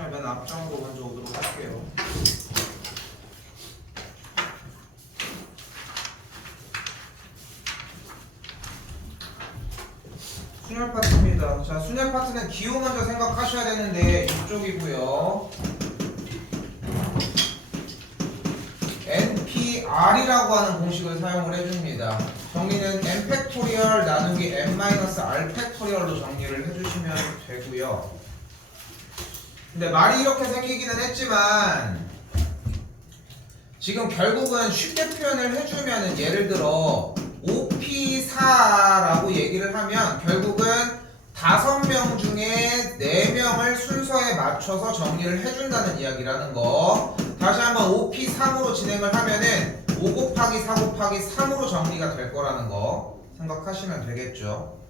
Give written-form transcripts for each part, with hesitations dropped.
순열 맨 앞장으로 먼저 오도록 할게요. 순열 파트입니다. 자, 순열 파트는 기호 먼저 생각하셔야 되는데 이쪽이고요. NPR이라고 하는 공식을 사용을 해줍니다. 정리는 n 팩토리얼 나누기 n-r 팩토리얼로 정리를 해주시면 되고요. 근데 말이 이렇게 생기기는 했지만 지금 결국은 쉽게 표현을 해주면은 예를 들어 OP4라고 얘기를 하면 결국은 5명 중에 4명을 순서에 맞춰서 정리를 해준다는 이야기라는 거. 다시 한번 OP3으로 진행을 하면은 5 곱하기 4 곱하기 3으로 정리가 될 거라는 거 생각하시면 되겠죠.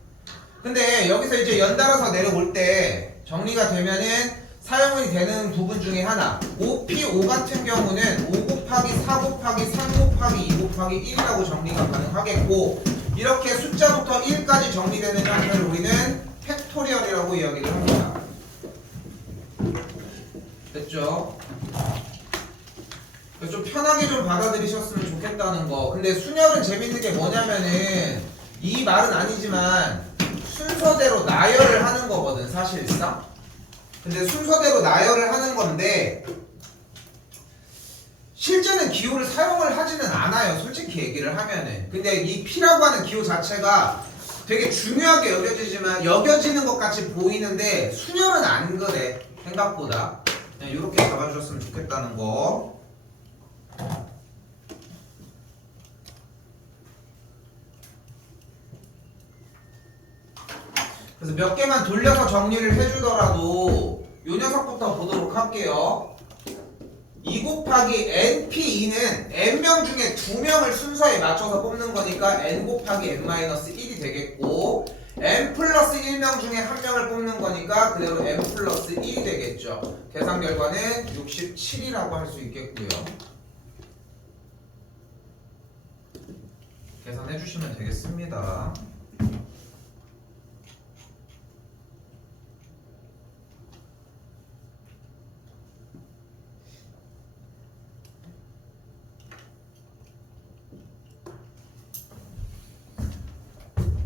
근데 여기서 이제 연달아서 내려올 때 정리가 되면은 사용이 되는 부분 중에 하나 OP5 같은 경우는 5 곱하기 4 곱하기 3 곱하기 2 곱하기 1이라고 정리가 가능하겠고 이렇게 숫자부터 1까지 정리되는 형태를 우리는 팩토리얼이라고 이야기를 합니다. 됐죠? 좀 편하게 좀 받아들이셨으면 좋겠다는 거. 근데 순열은 재밌는 게 뭐냐면은 이 말은 아니지만 순서대로 나열을 하는 거거든 사실상. 근데 순서대로 나열을 하는 건데 실제는 기호를 사용을 하지는 않아요. 솔직히 얘기를 하면은. 근데 이 P라고 하는 기호 자체가 되게 중요하게 여겨지는 것 같이 보이는데 순열은 안 그래. 생각보다. 그냥 이렇게 잡아주셨으면 좋겠다는 거. 그래서 몇 개만 돌려서 정리를 해주더라도 요 녀석부터 보도록 할게요. 2 곱하기 NP2는 n명 중에 2명을 순서에 맞춰서 뽑는 거니까 n 곱하기 n-1이 되겠고 n 플러스 1명 중에 1명을 뽑는 거니까 그대로 n 플러스 1이 되겠죠. 계산 결과는 67이라고 할 수 있겠고요. 계산해 주시면 되겠습니다.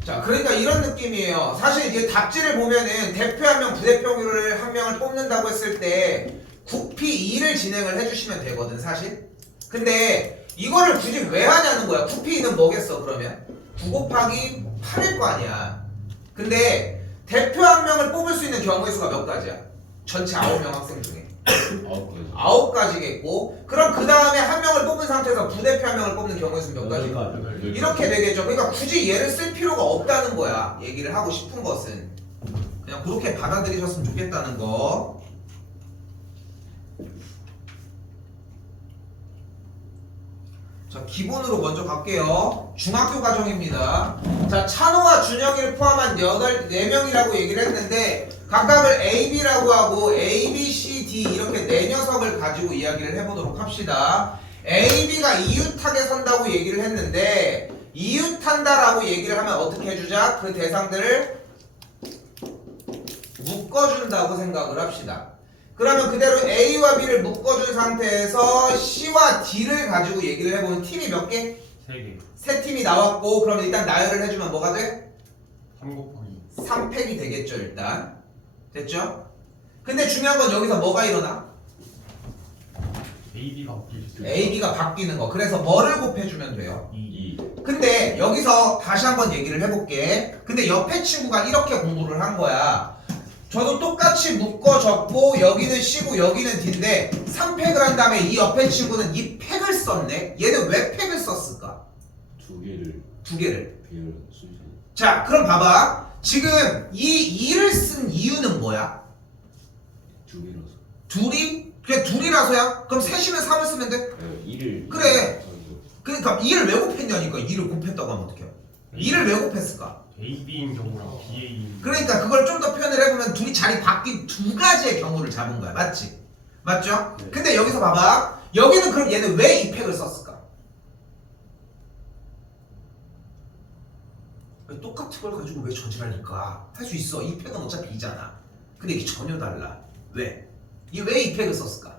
자, 그러니까 이런 느낌이에요. 사실 이제 답지를 보면은 대표 한 명, 부대표를 한 명을 뽑는다고 했을 때 9P2를 진행을 해주시면 되거든, 사실. 근데 이거를 굳이 왜 하냐는 거야. 9P2는 뭐겠어, 그러면? 9 곱하기 8일 거 아니야. 근데 대표 한 명을 뽑을 수 있는 경우의 수가 몇 가지야? 전체 9명 학생 중에. 9가지겠고 그럼 그 다음에 한 명을 뽑은 상태에서 부대표 한 명을 뽑는 경우의 수는 몇 가지? 이렇게 되겠죠. 그러니까 굳이 얘를 쓸 필요가 없다는 거야. 얘기를 하고 싶은 것은 그냥 그렇게 받아들이셨으면 좋겠다는 거. 자, 기본으로 먼저 갈게요. 중학교 과정입니다. 자, 찬호와 준영이를 포함한 4명이라고 얘기를 했는데 각각을 A, B라고 하고 A, B, C, D 이렇게 4녀석을 가지고 이야기를 해보도록 합시다. A, B가 이웃하게 선다고 얘기를 했는데 이웃한다라고 얘기를 하면 어떻게 해주자? 그 대상들을 묶어준다고 생각을 합시다. 그러면 그대로 A와 B를 묶어준 상태에서 C와 D를 가지고 얘기를 해보면 팀이 몇 개? 3개. 3팀이 나왔고 그럼 일단 나열을 해주면 뭐가 돼? 3 곱하기 3팩이 되겠죠 일단. 됐죠? 근데 중요한 건 여기서 뭐가 일어나? AB가 바뀌죠. AB가 바뀌는 거. 그래서 뭐를 곱해주면 돼요? 2. 근데 여기서 다시 한번 얘기를 해볼게. 근데 옆에 친구가 이렇게 공부를 한 거야. 저도 똑같이 묶어 적고 여기는 C고 여기는 D인데 3팩을 한 다음에 이 옆에 친구는 이 팩을 썼네. 얘는 왜 팩을 썼을까? 두 개를 배열 순서. 자, 그럼 봐봐. 지금 이 2를 쓴 이유는 뭐야? 두 개라서. 둘이? 그래 둘이라서야? 그럼 셋이면 3을 쓰면 돼? 2를 그래. 그러니까 2를 왜 곱했냐니까. 2를 곱했다고 하면 어떡해요? 2를 왜 곱했을까? AB인 경우랑 BA인. 그러니까 그걸 좀 더 표현을 해보면 둘이 자리 바뀐 2가지의 경우를 잡은 거야. 맞지? 맞죠? 네. 근데 여기서 봐봐. 여기는 그럼 얘는 왜 이 팩을 썼을까? 똑같은 걸 가지고 왜 저지랄일까? 할 수 있어. 이 팩은 어차피 이잖아. 근데 이게 전혀 달라. 왜? 이 왜 이 팩을 썼을까?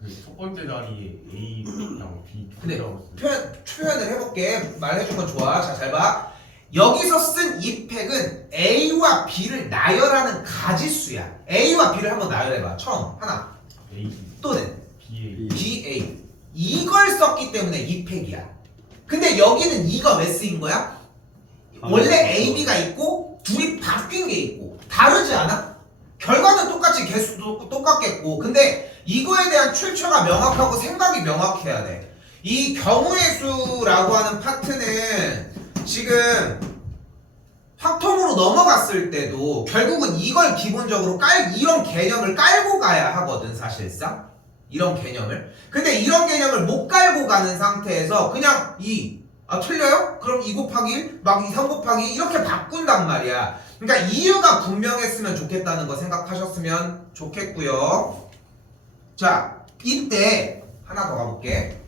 그첫 번째 자리에 A랑 B 두 근데 개라고 쓰는 표현을 해볼게. 말해준 건 좋아. 자, 잘 봐. 여기서 쓴 이 팩은 A와 B를 나열하는 가지수야. A와 B를 한번 나열해봐. 처음 하나 A, 또는 BA BA 이걸 썼기 때문에 이 팩이야. 근데 여기는 이가 왜 쓰인 거야? 원래 AB가 있고 둘이 바뀐 게 있고 다르지 않아? 결과는 똑같이 개수도 똑같겠고 근데 이거에 대한 출처가 명확하고 생각이 명확해야 돼. 이 경우의 수라고 하는 파트는 지금 확통으로 넘어갔을 때도 결국은 이걸 기본적으로 이런 개념을 깔고 가야 하거든 사실상 이런 개념을. 근데 이런 개념을 못 깔고 가는 상태에서 그냥 틀려요? 그럼 2 곱하기 1, 막 3 곱하기 2 이렇게 바꾼단 말이야. 그러니까 이유가 분명했으면 좋겠다는 거 생각하셨으면 좋겠고요. 자, 이때 하나 더 가볼게.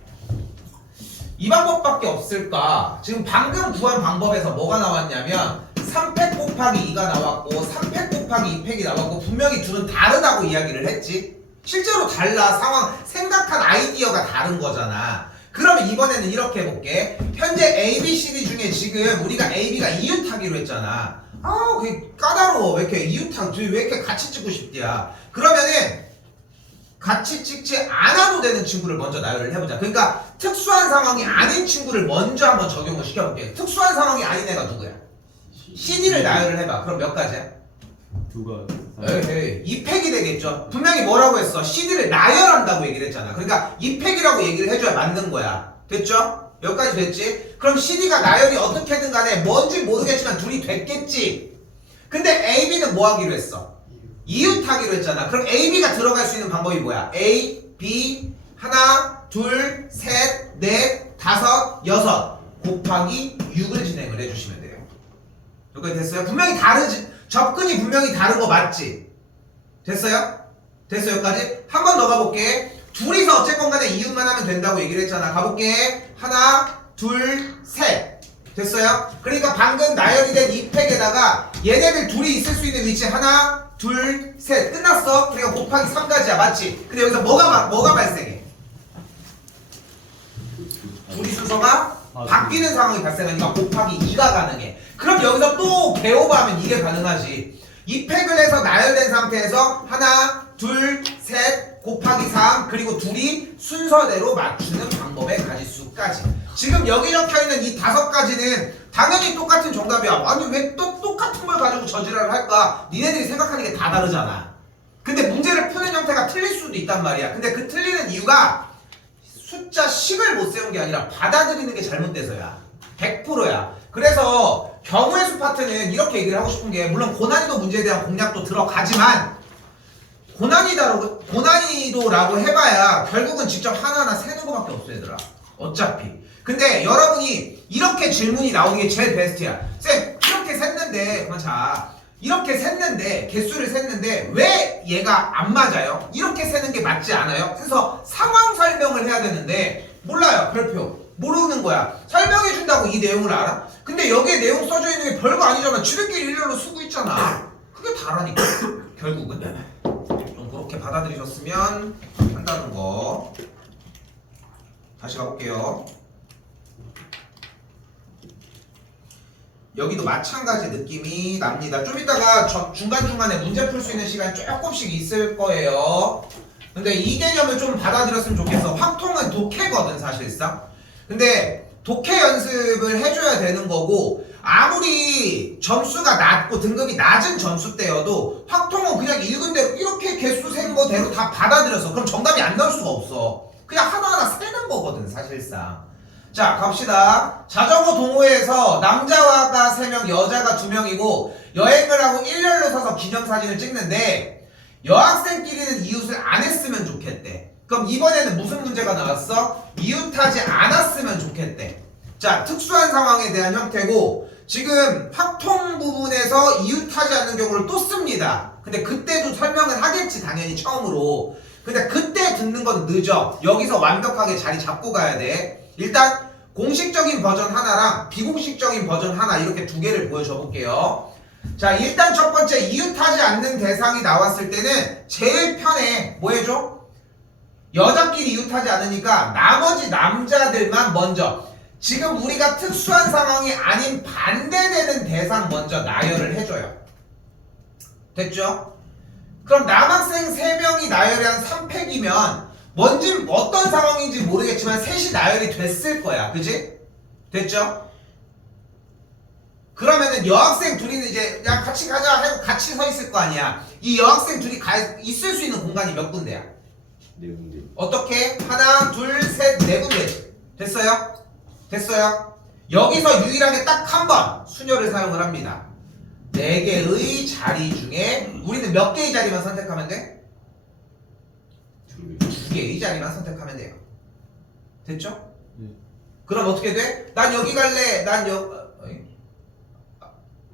이 방법밖에 없을까? 지금 방금 구한 방법에서 뭐가 나왔냐면 3팩 곱하기 2가 나왔고 3팩 곱하기 2팩이 나왔고 분명히 둘은 다르다고 이야기를 했지. 실제로 달라. 상황 생각한 아이디어가 다른 거잖아. 그러면 이번에는 이렇게 해볼게. 현재 A, B, C, D 중에 지금 우리가 A, B가 이웃하기로 했잖아. 그게 까다로워. 왜 이렇게 이웃하기 왜 이렇게 같이 찍고 싶디야. 그러면은 같이 찍지 않아도 되는 친구를 먼저 나열을 해보자. 그러니까 특수한 상황이 아닌 친구를 먼저 한번 적용을 시켜볼게. 특수한 상황이 아닌 애가 누구야? CD를 나열을 해봐. 그럼 몇 가지야? 두가 에이, 이 팩이 되겠죠. 분명히 뭐라고 했어? CD를 나열한다고 얘기를 했잖아. 그러니까 이 팩이라고 얘기를 해줘야 맞는 거야. 됐죠? 여기까지 됐지? 그럼 CD가 나열이 어떻게든 간에 뭔지 모르겠지만 둘이 됐겠지. 근데 AB는 뭐 하기로 했어? 이웃하기로 했잖아. 그럼 AB가 들어갈 수 있는 방법이 뭐야? A, B, 하나, 둘, 셋, 넷, 다섯, 여섯 곱하기 6을 진행을 해주시면 돼요. 여기까지 됐어요? 분명히 다르지. 접근이 분명히 다른 거 맞지? 됐어요? 됐어요? 여기까지? 한 번 더 가볼게. 둘이서 어쨌건 간에 이웃만 하면 된다고 얘기를 했잖아. 가볼게. 하나, 둘, 셋. 됐어요? 그러니까 방금 나열이 된 이 팩에다가 얘네들 둘이 있을 수 있는 위치 하나, 둘, 셋. 끝났어? 그러니까 곱하기 3가지야. 맞지? 근데 여기서 뭐가 발생해? 둘이 순서가 바뀌는 상황이 발생하니까 곱하기 2가 가능해. 그럼 여기서 또 개오버하면 이게 가능하지. 이 팩을 해서 나열된 상태에서 하나, 둘, 셋 곱하기 3 그리고 둘이 순서대로 맞추는 방법의 가지수까지. 지금 여기 적혀있는 이 5가지는 당연히 똑같은 정답이야. 아니 왜 또 똑같은 걸 가지고 저지랄을 할까? 니네들이 생각하는 게 다 다르잖아. 근데 문제를 푸는 형태가 틀릴 수도 있단 말이야. 근데 그 틀리는 이유가 숫자 식을 못 세운 게 아니라 받아들이는 게 잘못돼서야. 100%야. 그래서 경우의 수 파트는 이렇게 얘기를 하고 싶은 게 물론 고난이도 문제에 대한 공략도 들어가지만 고난이도라고 해봐야 결국은 직접 하나하나 세는 거밖에 없어 얘들아. 어차피. 근데 여러분이 이렇게 질문이 나오는 게 제일 베스트야. 쌤 이렇게 셌는데 그만 자. 이렇게 셌는데 개수를 셌는데 왜 얘가 안 맞아요? 이렇게 세는 게 맞지 않아요? 그래서 상황 설명을 해야 되는데 몰라요. 별표. 모르는 거야. 설명해 준다고 이 내용을 알아? 근데 여기에 내용 써져 있는 게 별거 아니잖아. 지들끼리 일렬로 쓰고 있잖아. 그게 다라니까. 결국은 좀 그렇게 받아들이셨으면 한다는 거. 다시 가볼게요. 여기도 마찬가지 느낌이 납니다. 좀 이따가 중간중간에 문제 풀 수 있는 시간이 조금씩 있을 거예요. 근데 이 개념을 좀 받아들였으면 좋겠어. 확통은 독해거든 사실상. 근데 독해 연습을 해줘야 되는 거고 아무리 점수가 낮고 등급이 낮은 점수 때여도 확통은 그냥 읽은 대로 이렇게 개수 센 거대로 다 받아들여서 그럼 정답이 안 나올 수가 없어. 그냥 하나하나 세는 거거든 사실상. 자 갑시다. 자전거 동호회에서 남자가 3명 여자가 2명이고 여행을 하고 일렬로 서서 기념사진을 찍는데 여학생끼리는 이웃을 안 했으면 좋겠대. 그럼 이번에는 무슨 문제가 나왔어? 이웃하지 않았으면 좋겠대. 자 특수한 상황에 대한 형태고 지금 확통 부분에서 이웃하지 않는 경우를 또 씁니다. 근데 그때도 설명을 하겠지 당연히 처음으로. 근데 그때 듣는 건 늦어. 여기서 완벽하게 자리 잡고 가야 돼. 일단 공식적인 버전 하나랑 비공식적인 버전 하나 이렇게 2개를 보여줘 볼게요. 자, 일단 첫 번째 이웃하지 않는 대상이 나왔을 때는 제일 편해. 뭐 해줘? 여자끼리 이웃하지 않으니까 나머지 남자들만 먼저, 지금 우리가 특수한 상황이 아닌 반대되는 대상 먼저 나열을 해줘요. 됐죠? 그럼 남학생 3명이 나열이 한 3팩이면 뭔지 어떤 상황인지 모르겠지만 셋이 나열이 됐을 거야. 그지? 됐죠? 그러면은 여학생 둘이는 이제 야 같이 가자 하고 같이 서 있을 거 아니야. 이 여학생 둘이 있을 수 있는 공간이 몇 군데야? 네 군데. 어떻게? 하나, 둘, 셋, 네 군데. 됐어요? 됐어요? 여기서 유일하게 딱 한 번 수녀를 사용을 합니다. 4개의 자리 중에 우리는 몇 개의 자리만 선택하면 돼? 2개. 2개의 자리만 선택하면 돼요. 됐죠? 네. 그럼 어떻게 돼? 난 여기 갈래. 난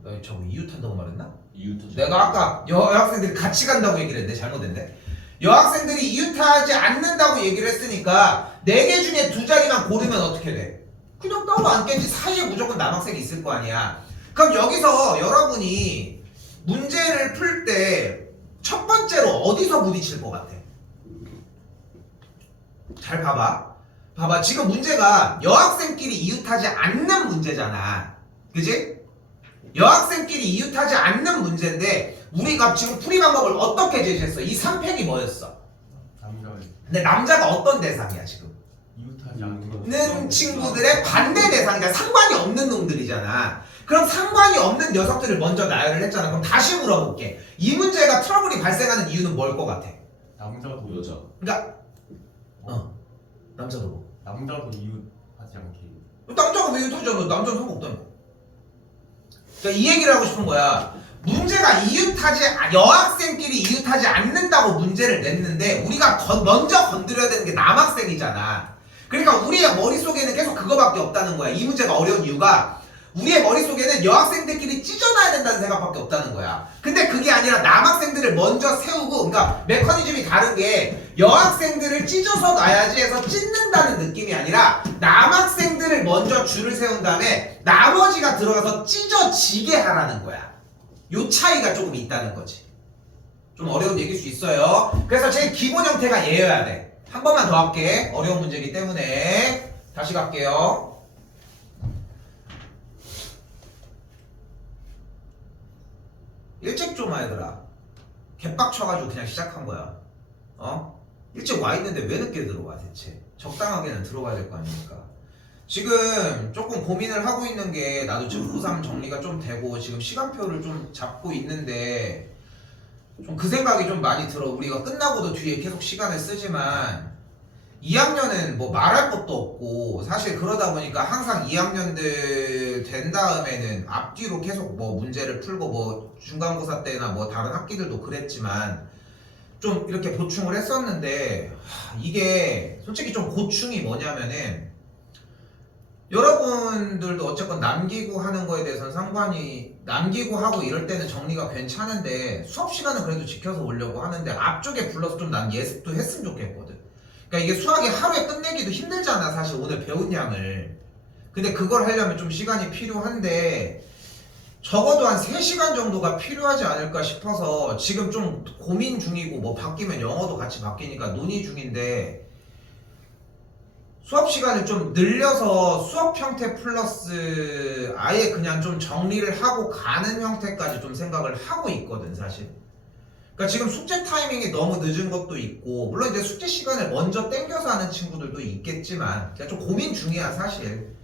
너 저거 이웃한다고 말했나? 이웃하지. 내가 아까 여학생들이 같이 간다고 얘기를 했는데 잘못했네. 여학생들이 이웃하지 않는다고 얘기를 했으니까 4개 중에 2자리만 고르면 어떻게 돼? 그냥 따로 앉겠지. 사이에 무조건 남학생이 있을 거 아니야. 그럼 여기서 여러분이 문제를 풀 때 첫 번째로 어디서 부딪힐 것 같아? 잘 봐봐. 봐봐. 지금 문제가 여학생끼리 이웃하지 않는 문제잖아. 그지? 여학생끼리 이웃하지 않는 문제인데 우리가 지금 풀이 방법을 어떻게 제시했어? 이 3팩이 뭐였어? 남자 근데 남자가 어떤 대상이야 지금? 이웃하지 않는 는 친구들의 반대 대상이니까 상관이 없는 놈들이잖아. 그럼 상관이 없는 녀석들을 먼저 나열을 했잖아. 그럼 다시 물어볼게. 이 문제가 트러블이 발생하는 이유는 뭘 것 같아? 남자도 여자. 그러니까 남자도 뭐? 남자도 이웃하지 않게. 남자가 왜 이웃하지 않아? 남자는 상관없다는 거. 그러니까 이 얘기를 하고 싶은 거야. 문제가 여학생끼리 이웃하지 않는다고 문제를 냈는데 우리가 먼저 건드려야 되는 게 남학생이잖아. 그러니까 우리의 머릿속에는 계속 그거밖에 없다는 거야. 이 문제가 어려운 이유가 우리의 머릿속에는 여학생들끼리 찢어놔야 된다는 생각밖에 없다는 거야. 근데 그게 아니라 남학생들을 먼저 세우고, 그러니까 메커니즘이 다른 게 여학생들을 찢어서 놔야지 해서 찢는다는 느낌이 아니라 남학생들을 먼저 줄을 세운 다음에 나머지가 들어가서 찢어지게 하라는 거야. 요 차이가 조금 있다는 거지. 좀 어려운 얘기일 수 있어요. 그래서 제일 기본 형태가 얘여야 돼. 한 번만 더 할게. 어려운 문제이기 때문에. 다시 갈게요. 일찍 좀 와 얘들아. 개빡쳐가지고 그냥 시작한 거야. 일찍 와 있는데 왜 늦게 들어와 대체? 적당하게는 들어가야 될 거 아닙니까? 지금 조금 고민을 하고 있는 게 나도 지금 고3 정리가 좀 되고 지금 시간표를 좀 잡고 있는데 좀 그 생각이 좀 많이 들어. 우리가 끝나고도 뒤에 계속 시간을 쓰지만 2학년은 뭐 말할 것도 없고 사실 그러다 보니까 항상 2학년들 된 다음에는 앞뒤로 계속 뭐 문제를 풀고 뭐 중간고사 때나 뭐 다른 학기들도 그랬지만 좀 이렇게 보충을 했었는데 이게 솔직히 좀 고충이 뭐냐면은 여러분들도 어쨌건 남기고 하는 거에 대해서는 상관이 남기고 하고 이럴 때는 정리가 괜찮은데 수업 시간은 그래도 지켜서 오려고 하는데 앞쪽에 불러서 좀 난 예습도 했으면 좋겠거든. 그러니까 이게 수학이 하루에 끝내기도 힘들잖아 사실 오늘 배운 양을. 근데 그걸 하려면 좀 시간이 필요한데 적어도 한 3시간 정도가 필요하지 않을까 싶어서 지금 좀 고민 중이고 뭐 바뀌면 영어도 같이 바뀌니까 논의 중인데 수업 시간을 좀 늘려서 수업 형태 플러스 아예 그냥 좀 정리를 하고 가는 형태까지 좀 생각을 하고 있거든 사실. 그러니까 지금 숙제 타이밍이 너무 늦은 것도 있고 물론 이제 숙제 시간을 먼저 땡겨서 하는 친구들도 있겠지만 그냥 좀 고민 중이야 사실.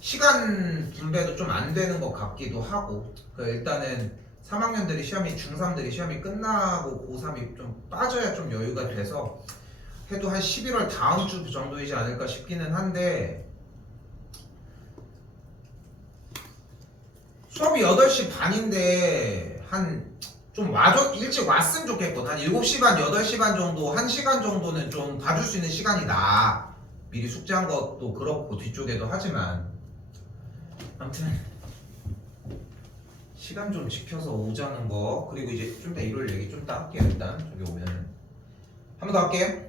시간 분배도 좀 안 되는 것 같기도 하고 일단은 3학년들이 시험이 중3들이 시험이 끝나고 고3이 좀 빠져야 좀 여유가 돼서 해도 한 11월 다음 주 정도이지 않을까 싶기는 한데 수업이 8시 반인데 한 좀 일찍 왔으면 좋겠거든. 한 7시 반, 8시 반 정도 1시간 정도는 좀 봐줄 수 있는 시간이 나. 미리 숙제한 것도 그렇고 뒤쪽에도 하지만 아무튼 시간 좀 지켜서 오자는 거. 그리고 이제 좀 더 일요일 얘기 좀 더 할게요. 일단 저기 오면은 한 번 더 할게요.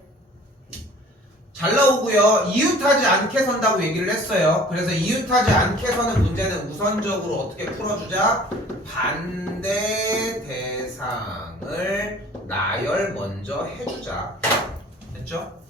잘 나오고요. 이웃하지 않게 선다고 얘기를 했어요. 그래서 이웃하지 않게 서는 문제는 우선적으로 어떻게 풀어주자? 반대 대상을 나열 먼저 해주자. 됐죠?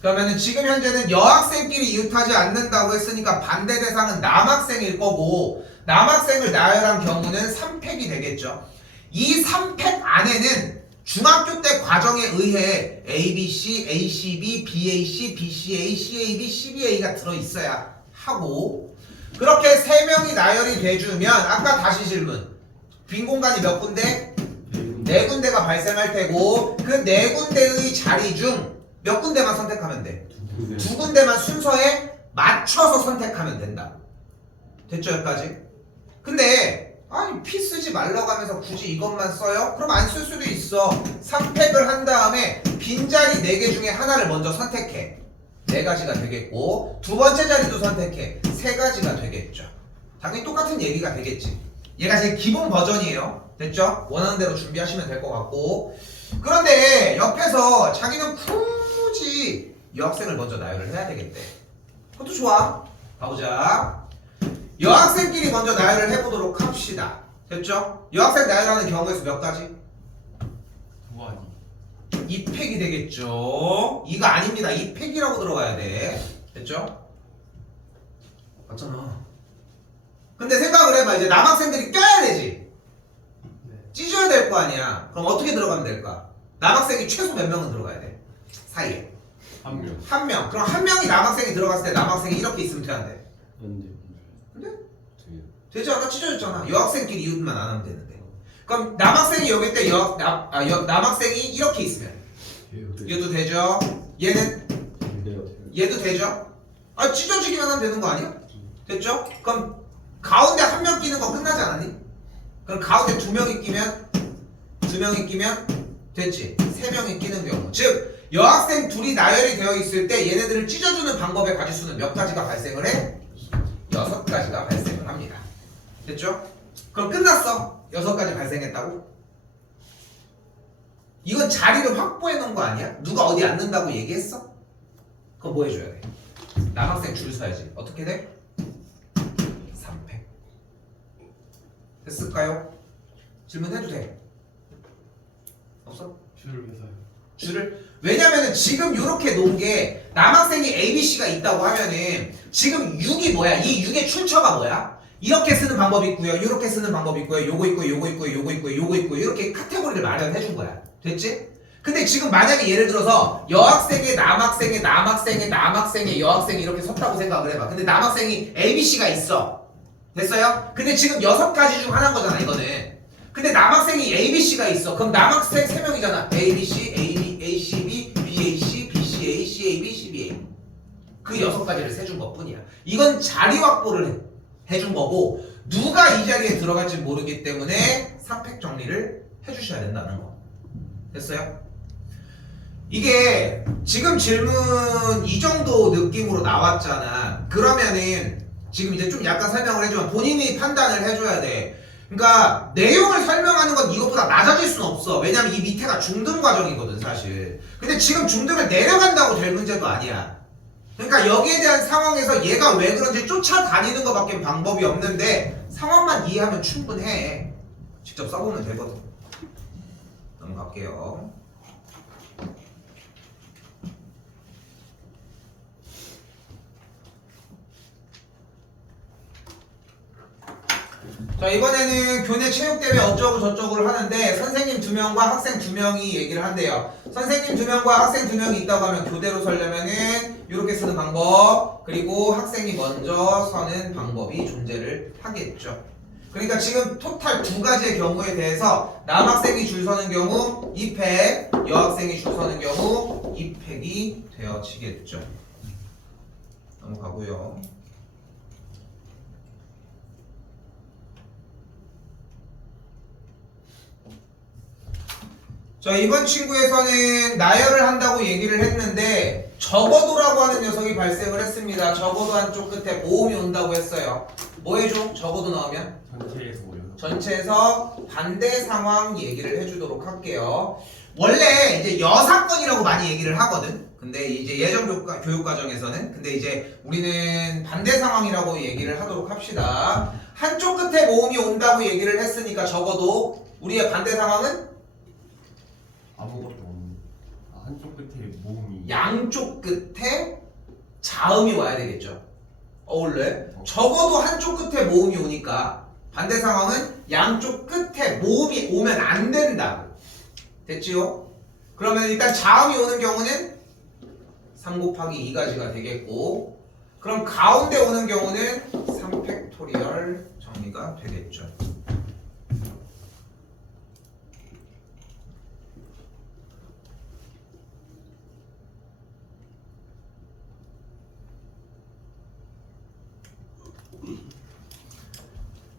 그러면은 지금 현재는 여학생끼리 이웃하지 않는다고 했으니까 반대 대상은 남학생일 거고 남학생을 나열한 경우는 3팩이 되겠죠. 이 3팩 안에는 중학교 때 과정에 의해 ABC, ACB, BAC, BCA, CAB, CBA가 들어있어야 하고 그렇게 3명이 나열이 돼주면 아까 다시 질문 빈 공간이 몇 군데? 4군데가 발생할 테고 그 4군데의 자리 중 몇 군데만 선택하면 돼? 2군데만 순서에 맞춰서 선택하면 된다. 됐죠 여기까지? 근데 아니 P 쓰지 말라고 하면서 굳이 이것만 써요? 그럼 안 쓸 수도 있어. 3팩을 한 다음에 빈자리 4개 중에 하나를 먼저 선택해. 4가지가 되겠고 두 번째 자리도 선택해. 3가지가 되겠죠. 당연히 똑같은 얘기가 되겠지. 얘가 제일 기본 버전이에요. 됐죠? 원하는 대로 준비하시면 될 것 같고 그런데 옆에서 자기는 굳이 여학생을 먼저 나열을 해야 되겠대. 그것도 좋아. 가보자. 여학생끼리 먼저 나열을 해보도록 합시다. 됐죠? 여학생 나열하는 경우에서 몇 가지? 2가지. 2팩이 되겠죠. 이거 아닙니다. 2팩이라고 들어가야 돼. 됐죠? 맞잖아. 근데 생각을 해봐. 이제 남학생들이 껴야 되지. 찢어야 될 거 아니야. 그럼 어떻게 들어가면 될까? 남학생이 최소 몇 명은 들어가야 돼? 사이에. 1명. 한 명. 그럼 한 명이 남학생이 들어갔을 때 남학생이 이렇게 있으면 돼야 돼. 안돼. 근데? 돼. 되지 않아? 찢어졌잖아. 여학생끼리 이웃만 안 하면 되는데. 그럼 남학생이 여기 때 남학생이 이렇게 있으면 얘도 되죠? 얘는? 얘도 되죠? 아 찢어지기만 하면 되는 거 아니야? 됐죠? 그럼 가운데 한 명 끼는 거 끝나지 않았니? 그럼 가운데 2명이 끼면 2명이 끼면 됐지? 3명이 끼는 경우 즉 여학생 둘이 나열이 되어 있을 때 얘네들을 찢어주는 방법의 가지수는 몇 가지가 발생을 해? 6가지가 발생을 합니다. 됐죠? 그럼 끝났어. 6가지 발생했다고? 이건 자리를 확보해 놓은 거 아니야? 누가 어디 앉는다고 얘기했어? 그럼 뭐 해줘야 돼? 남학생 줄 서야지. 어떻게 돼? 3팩. 됐을까요? 질문해도 돼. 없어? 줄을 왜 서요? 줄을? 왜냐면은 지금 이렇게 놓은 게 남학생이 ABC가 있다고 하면은 지금 6이 뭐야? 이 6의 출처가 뭐야? 이렇게 쓰는 방법이 있고요. 이렇게 쓰는 방법이 있고요. 요거 있고 요거 있고 요거 있고 요거 있고 이렇게 카테고리를 마련해 준 거야. 됐지? 근데 지금 만약에 예를 들어서 여학생의 남학생의 남학생의 남학생의 여학생이 이렇게 섰다고 생각을 해봐. 근데 남학생이 ABC가 있어. 됐어요? 근데 지금 6가지 중 하나인 거잖아 이거는. 근데 남학생이 ABC가 있어. 그럼 남학생 3명이잖아. ABC, AB, ACB, BAC, BCA, CAB, CBA. 그 6가지를 세준 것 뿐이야. 이건 자리 확보를 해준 거고 누가 이 자리에 들어갈지 모르기 때문에 3팩 정리를 해주셔야 된다는 거. 됐어요? 이게 지금 질문 이 정도 느낌으로 나왔잖아. 그러면은 지금 이제 좀 약간 설명을 해주면 본인이 판단을 해줘야 돼. 그러니까 내용을 설명하는 건 이것보다 낮아질 수는 없어. 왜냐면 이 밑에가 중등 과정이거든 사실. 근데 지금 중등을 내려간다고 될 문제도 아니야. 그러니까 여기에 대한 상황에서 얘가 왜 그런지 쫓아다니는 것밖에 방법이 없는데 상황만 이해하면 충분해. 직접 써보면 되거든. 넘어갈게요. 자 이번에는 교내 체육대회 어쩌고 저쩌고를 하는데 선생님 2명과 학생 2명이 얘기를 한대요. 선생님 2명과 학생 2명이 있다고 하면 교대로 서려면은 이렇게 쓰는 방법 그리고 학생이 먼저 서는 방법이 존재를 하겠죠. 그러니까 지금 토탈 2가지의 경우에 대해서 남학생이 줄 서는 경우 2팩, 여학생이 줄 서는 경우 2팩이 되어지겠죠. 넘어가고요. 자 이번 친구에서는 나열을 한다고 얘기를 했는데 적어도라고 하는 녀석이 발생을 했습니다. 적어도 한쪽 끝에 모음이 온다고 했어요. 뭐 해줘? 적어도 나오면? 전체에서요. 전체에서 반대 상황 얘기를 해주도록 할게요. 원래 이제 여사건이라고 많이 얘기를 하거든. 근데 이제 예전 교육 과정에서는 근데 이제 우리는 반대 상황이라고 얘기를 하도록 합시다. 한쪽 끝에 모음이 온다고 얘기를 했으니까 적어도 우리의 반대 상황은 아무것도 없는. 한쪽 끝에 모음이. 양쪽 끝에 자음이 와야 되겠죠. 어울래? 적어도 한쪽 끝에 모음이 오니까 반대 상황은 양쪽 끝에 모음이 오면 안 된다고. 됐지요? 그러면 일단 자음이 오는 경우는 3 곱하기 2가지가 되겠고, 그럼 가운데 오는 경우는 3팩토리얼 정리가 되겠죠.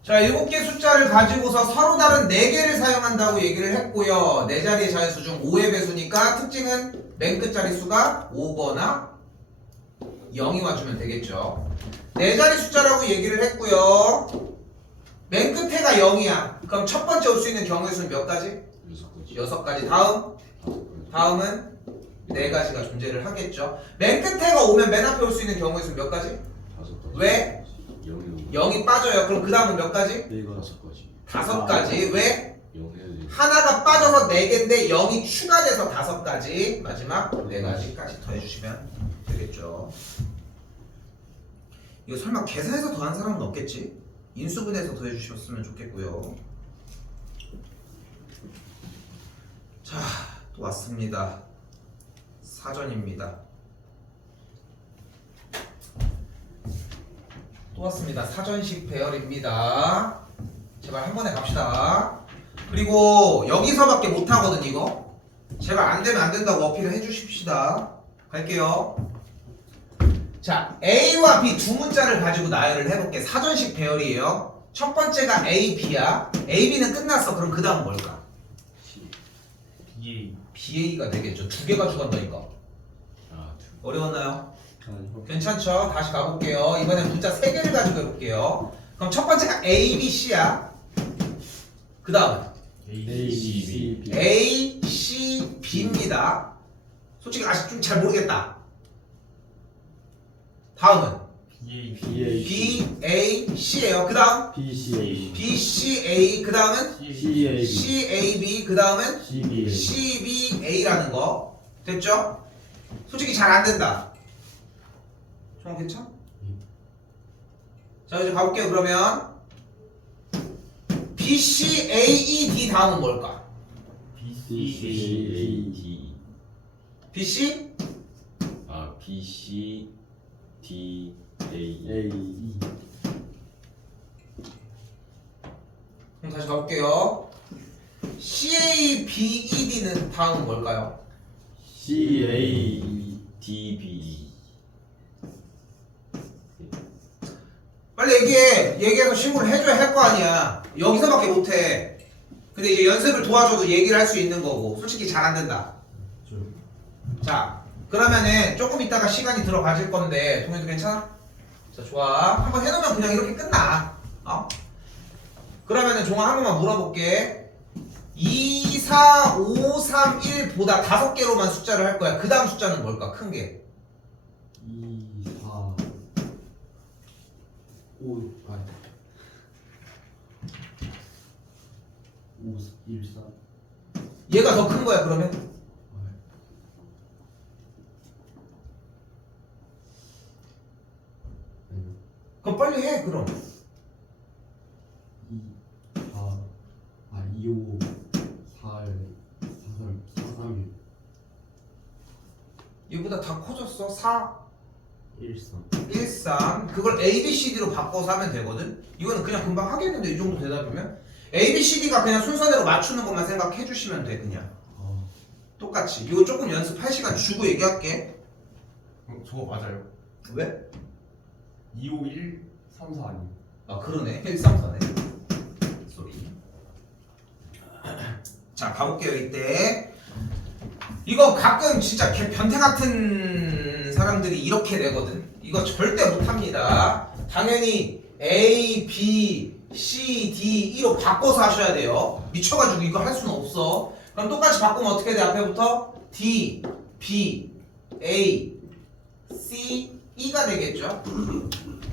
자, 7개 숫자를 가지고서 서로 다른 4개를 사용한다고 얘기를 했고요. 4자리의 자연수 중 5의 배수니까 특징은 맨 끝자리 수가 5거나 0이 와주면 되겠죠. 4자리 숫자라고 얘기를 했고요. 맨 끝에가 0이야. 그럼 첫 번째 올 수 있는 경우의 수는 몇 가지? 6가지. 다음은 4가지가 존재를 하겠죠. 맨 끝에가 오면 맨 앞에 올 수 있는 경우의 수는 몇 가지? 5가지. 왜? 0이 빠져요. 그럼 그 다음은 몇 가지? 5가지. 왜? 하나가 빠져서 4개인데 0이 추가돼서 5가지. 마지막 4가지까지 더해주시면 되겠죠. 이거 설마 계산해서 더한 사람은 없겠지? 인수분해해서 더해주셨으면 좋겠고요. 자, 또 왔습니다. 사전입니다. 또 왔습니다. 사전식 배열입니다. 제발 한 번에 갑시다. 그리고 여기서밖에 못하거든 이거. 제발 안되면 안된다고 어필을 해주십시다. 갈게요. 자, A와 B 두 문자를 가지고 나열을 해볼게. 사전식 배열이에요. 첫 번째가 A, B야. A, B는 끝났어. 그럼 그 다음 뭘까? BA. BA가 되겠죠. 2개 가지고 간다니까. 어려웠나요? 괜찮죠? 다시 가볼게요. 이번엔 문자 3개를 가지고 해볼게요. 그럼 첫 번째가 A, B, C야. 그 다음은 A, C, B. A, C, B입니다. 솔직히 아직 좀 잘 모르겠다. 다음은 BA. B, A, C예요. 그 다음 B, C, A. 그 다음은 C, A, B. 그 다음은 C, B, A라는 거. 됐죠? 솔직히 잘 안 된다. 형 괜찮아? 자, 이제 가볼게요. 그러면 B, C, A, E, D 다음은 뭘까? B, C, A. B, C? B, C, D, A. 그럼 다시 가볼게요. C, A, B, E, D는 다음은 뭘까요? D, B. 빨리 얘기해. 얘기해서 신고를 해줘야 할 거 아니야. 여기서밖에 못해. 근데 이제 연습을 도와줘도 얘기를 할 수 있는 거고. 솔직히 잘 안 된다. 자, 그러면은 조금 있다가 시간이 들어가질 건데 동현도 괜찮아? 자, 좋아. 한번 해놓으면 그냥 이렇게 끝나. 그러면은 종아 한 번만 물어볼게. 2, 4, 5, 3, 1보다 5개로만 숫자를 할 거야. 그 다음 숫자는 뭘까? 큰 게. 2, 4, 5, 1, 3. 얘가 더 큰 거야, 그러면? 그럼 빨리 해, 그럼. 2, 5, 4, 3, 1. 얘보다 다 커졌어. 4, 1, 3. 1, 3. 그걸 A, B, C, D로 바꿔서 하면 되거든. 이거는 그냥 금방 하겠는데, 이 정도 대답이면? A, B, C, D가 그냥 순서대로 맞추는 것만 생각해 주시면 돼, 그냥. 똑같이. 이거 조금 연습할 시간 주고 얘기할게. 저거 맞아요. 왜? 2, 5, 1, 3, 4 아니에요? 아, 그러네. 1, 3, 4네. 쏘리. 자, 가볼게요, 이때. 이거 가끔 진짜 변태 같은 사람들이 이렇게 내거든. 이거 절대 못합니다. 당연히 A, B, C, D, E로 바꿔서 하셔야 돼요. 미쳐가지고 이거 할 수는 없어. 그럼 똑같이 바꾸면 어떻게 돼? 앞에부터 D, B, A, C, E가 되겠죠.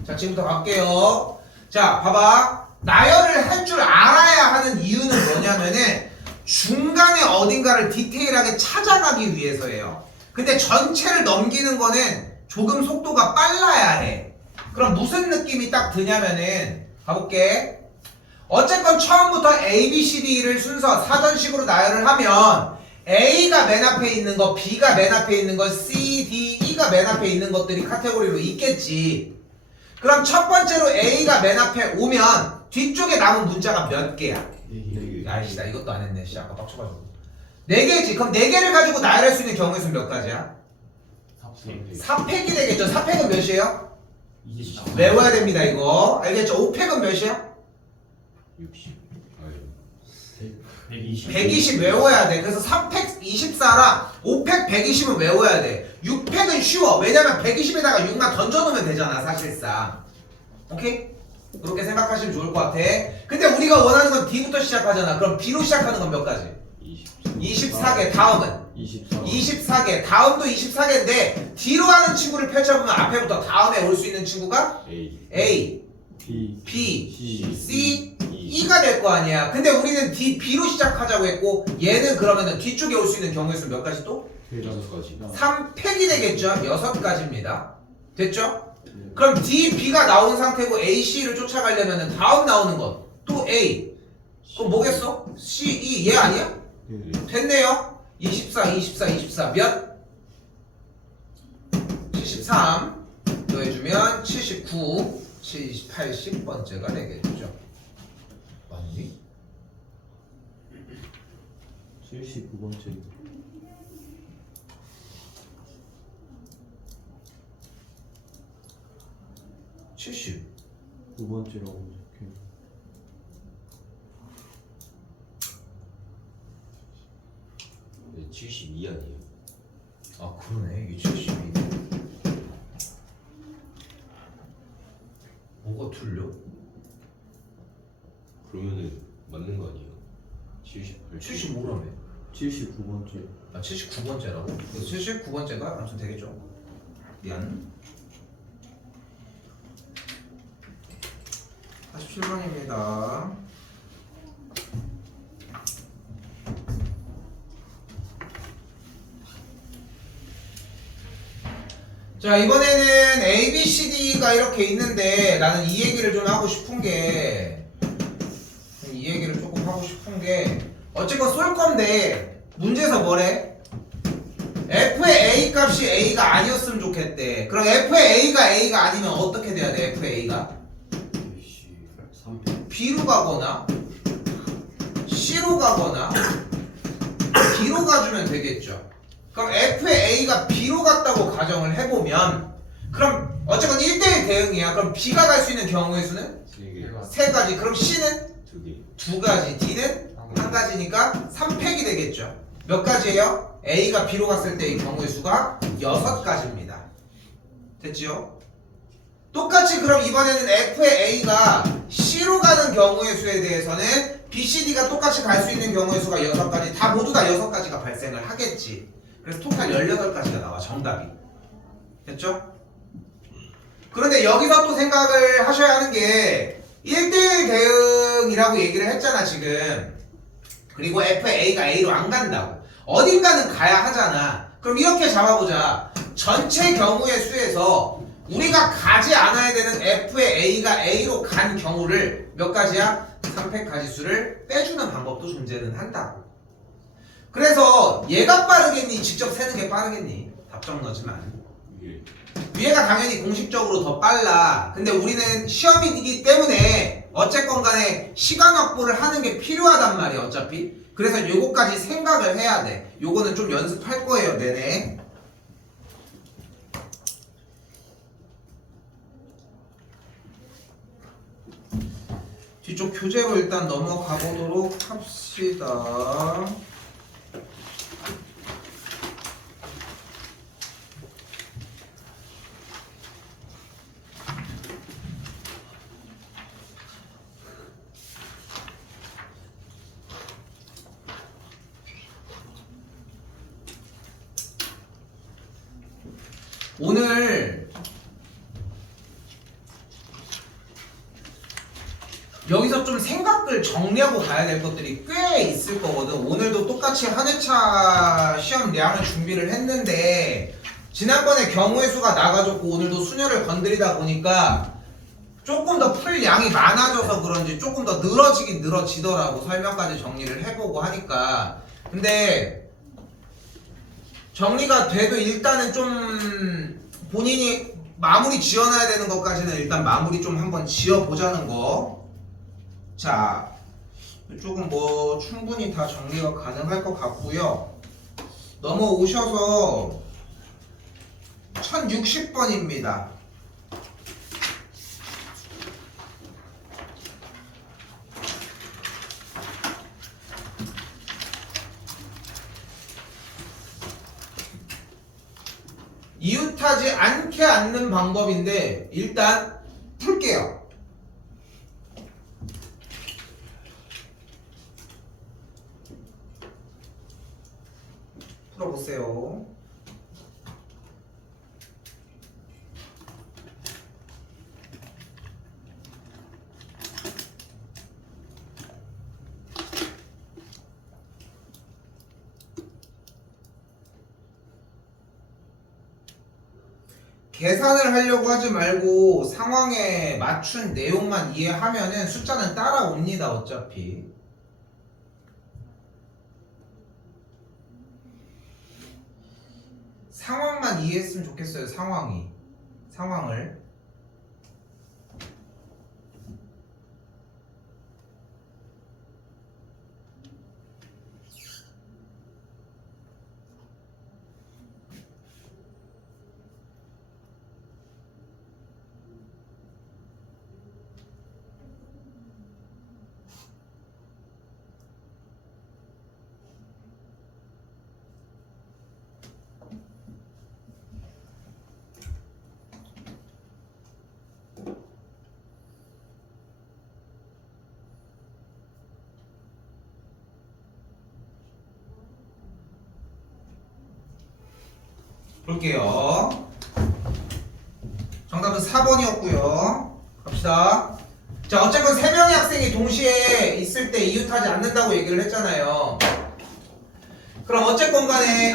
자, 지금부터 갈게요. 자, 봐봐. 나열을 할 줄 알아야 하는 이유는 뭐냐면은 중간에 어딘가를 디테일하게 찾아가기 위해서예요. 근데 전체를 넘기는 거는 조금 속도가 빨라야 해. 그럼 무슨 느낌이 딱 드냐면은 가볼게. 어쨌건 처음부터 A, B, C, D를 순서 사전식으로 나열을 하면 A가 맨 앞에 있는 거, B가 맨 앞에 있는 거, C, D, E가 맨 앞에 있는 것들이 카테고리로 있겠지. 그럼 첫 번째로 A가 맨 앞에 오면 뒤쪽에 남은 문자가 몇 개야? 아이씨, 나 이것도 안 했네. 씨, 아까 빡쳐가지고. 4개지. 그럼 4개를 가지고 나열할 수 있는 경우의 수는 몇 가지야? 4팩이 되겠죠. 4팩은 몇이에요? 24. 외워야 됩니다, 이거. 알겠죠? 5팩은 몇이야? 60. 120. 120 외워야 돼. 그래서 3팩 24랑 5팩 120은 외워야 돼. 6팩은 쉬워. 왜냐면 120에다가 6만 던져놓으면 되잖아, 사실상. 오케이? 그렇게 생각하시면 좋을 것 같아. 근데 우리가 원하는 건 D부터 시작하잖아. 그럼 B로 시작하는 건 몇 가지? 24개. 다음은? 24개. 다음도 24개인데 D로 하는 친구를 펼쳐보면 앞에부터 다음에 올 수 있는 친구가 A, B, C, E가 될 거 아니야. 근데 우리는 D, B로 시작하자고 했고 얘는 그러면은 뒤쪽에 올 수 있는 경우의 수 몇 가지 또? 6가지. 3팩이 되겠죠? 6가지입니다. 됐죠? 그럼 D, B가 나온 상태고 A, C를 쫓아가려면 다음 나오는 건 또 A. 그럼 뭐겠어? C, E 얘 아니야? 됐네요. 24 몇? 73 더해주면 79 80번째가 되겠죠. 맞니? 79번째. 79번째라고 적혀. 네, 72 아니에요? 아 그러네. 이게 72. 뭐가 틀려? 그러면은 맞는 거 아니에요? 78. 75라며. 79번째. 아 79번째라고? 79번째가 아무튼 되겠죠. 미안. 47번입니다. 자, 이번에는 A, B, C, D가 이렇게 있는데 나는 이 얘기를 좀 하고 싶은 게 어쨌건 쏠 건데 문제에서 뭐래? F의 A 값이 A가 아니었으면 좋겠대. 그럼 F의 A가 아니면 어떻게 돼야 돼? F의 A가? 3팩. B로 가거나 C로 가거나 D로 가주면 되겠죠. 그럼 F의 A가 B로 갔다고 가정을 해보면 그럼 어쨌건 1대1 대응이야. 그럼 B가 갈 수 있는 경우의 수는 3개. 3가지. 그럼 C는 2개. 2가지. D는 1가지니까 3팩이 되겠죠. 몇 가지예요? A가 B로 갔을 때의 경우의 수가 6가지입니다. 됐지요? 똑같이 그럼 이번에는 F의 A가 C로 가는 경우의 수에 대해서는 B, C, D가 똑같이 갈 수 있는 경우의 수가 6가지. 다 모두 다 6가지가 발생을 하겠지. 그래서 토탈 18가지가 나와, 정답이. 됐죠? 그런데 여기서 또 생각을 하셔야 하는 게 1대1 대응이라고 얘기를 했잖아, 지금. 그리고 F의 A가 A로 안 간다고. 어딘가는 가야 하잖아. 그럼 이렇게 잡아보자. 전체 경우의 수에서 우리가 가지 않아야 되는 F의 A가 A로 간 경우를 몇 가지야? 3팩 가지수를 빼주는 방법도 존재는 한다고. 그래서 얘가 빠르겠니? 직접 세는 게 빠르겠니? 답정 너지만 위에가 당연히 공식적으로 더 빨라. 근데 우리는 시험이기 때문에 어쨌건 간에 시간 확보를 하는 게 필요하단 말이야, 어차피. 그래서 요거까지 생각을 해야 돼. 요거는 좀 연습할 거예요, 내내. 뒤쪽 교재로 일단 넘어가 보도록 합시다. 오늘 여기서 좀 생각을 정리하고 가야 될 것들이 꽤 있을 거거든. 오늘도 똑같이 한 회차 시험량을 준비를 했는데 지난번에 경우의 수가 나가졌고 오늘도 수녀를 건드리다 보니까 조금 더 풀 양이 많아져서 그런지 조금 더 늘어지긴 늘어지더라고. 설명까지 정리를 해보고 하니까. 근데 정리가 돼도 일단은 좀 본인이 마무리 지어놔야 되는 것까지는 일단 마무리 좀 한번 지어보자는 거. 자, 이쪽은 뭐 충분히 다 정리가 가능할 것 같고요. 넘어오셔서 1060번입니다. 이웃하지 않게 앉는 방법인데 일단 풀게요. 풀어보세요. 계산을 하려고 하지 말고 상황에 맞춘 내용만 이해하면은 숫자는 따라옵니다. 어차피. 상황만 이해했으면 좋겠어요. 상황을. 볼게요. 정답은 4번이었고요. 갑시다. 자, 어쨌건 3명의 학생이 동시에 있을 때 이웃하지 않는다고 얘기를 했잖아요. 그럼 어쨌건 간에